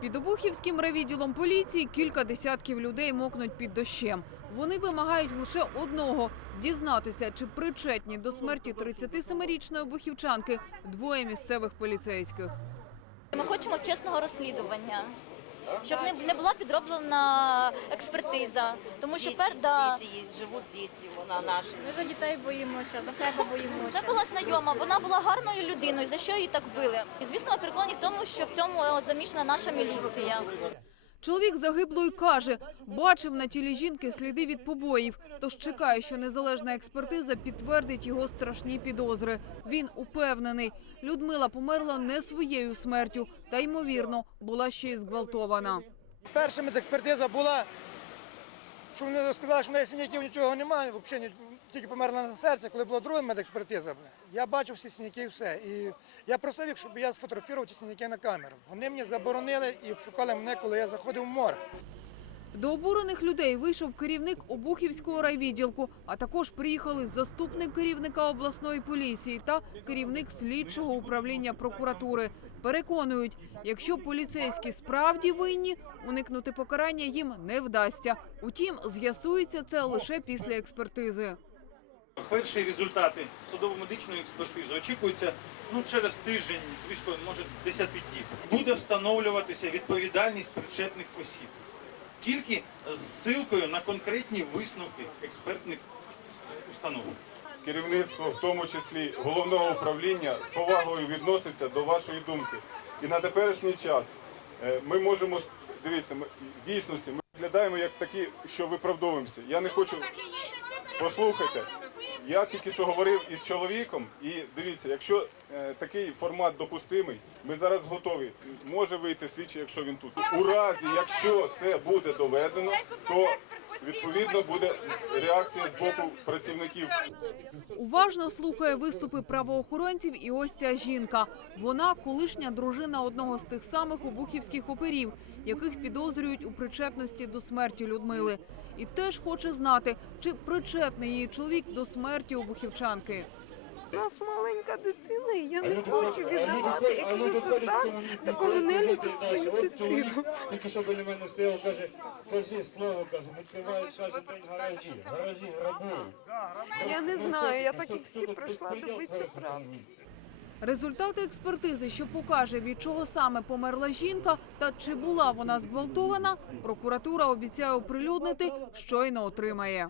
Під Обухівським райвідділом поліції кілька десятків людей мокнуть під дощем. Вони вимагають лише одного – дізнатися, чи причетні до смерті 37-річної обухівчанки двоє місцевих поліцейських. Ми хочемо чесного розслідування, щоб не, не була підроблена експертиза. Тому що пер, да, Діти живуть діти, вона наша. Ми за дітей боїмося, за себе боїмося. це була знайома, вона була гарною людиною, за що її так били. І звісно, ми переконані в тому, що в цьому замішана наша міліція. Чоловік загиблої каже, бачив на тілі жінки сліди від побоїв, тож чекає, що незалежна експертиза підтвердить його страшні підозри. Він упевнений, Людмила померла не своєю смертю, та ймовірно була ще й зґвалтована. Перша експертиза була, що вони сказали, що в неї синяків нічого немає, взагалі тільки померла на серці, коли була друга медекспертиза. Я бачив всі синяки і все. І я просив їх, щоб я сфотографував ті синяки на камеру. Вони мені заборонили і обшукали мене, коли я заходив в морг. До обурених людей вийшов керівник Обухівського райвідділку, а також приїхали заступник керівника обласної поліції та керівник слідчого управління прокуратури. Переконують, якщо поліцейські справді винні, уникнути покарання їм не вдасться. Утім, з'ясується це лише після експертизи. Перші результати судово-медичної експертизи очікуються ну, через тиждень, близько, може 10 діб. Буде встановлюватися відповідальність причетних осіб. Тільки з силкою на конкретні висновки експертних установ. керівництво, в тому числі головного управління, з повагою відноситься до вашої думки. І на теперішній час е, ми можемо дивіться, ми в дійсності ми виглядаємо як такі, що виправдовуємося. Я не хочу послухайте. Я тільки що говорив із чоловіком, і дивіться, якщо е, такий формат допустимий, ми зараз готові. Може вийти слідчий, якщо він тут. У разі, якщо це буде доведено, то відповідно буде реакція з боку працівників Уважно слухає виступи правоохоронців і ось ця жінка. Вона колишня дружина одного з тих самих обухівських оперів, яких підозрюють у причетності до смерті Людмили. І теж хоче знати, чи причетний її чоловік до смерті обухівчанки. У нас маленька дитина, і я не хочу віддавати, якщо це так, такому нелюдю свою дитину. Тільки що біля мене стояв, каже, скажи слово, каже, відкривають, каже, день гаражі, гаражі грабують. Я не знаю, я так як всі пройшла добитися правди. Результати експертизи, що покаже, від чого саме померла жінка та чи була вона зґвалтована, прокуратура обіцяє оприлюднити, щойно отримає.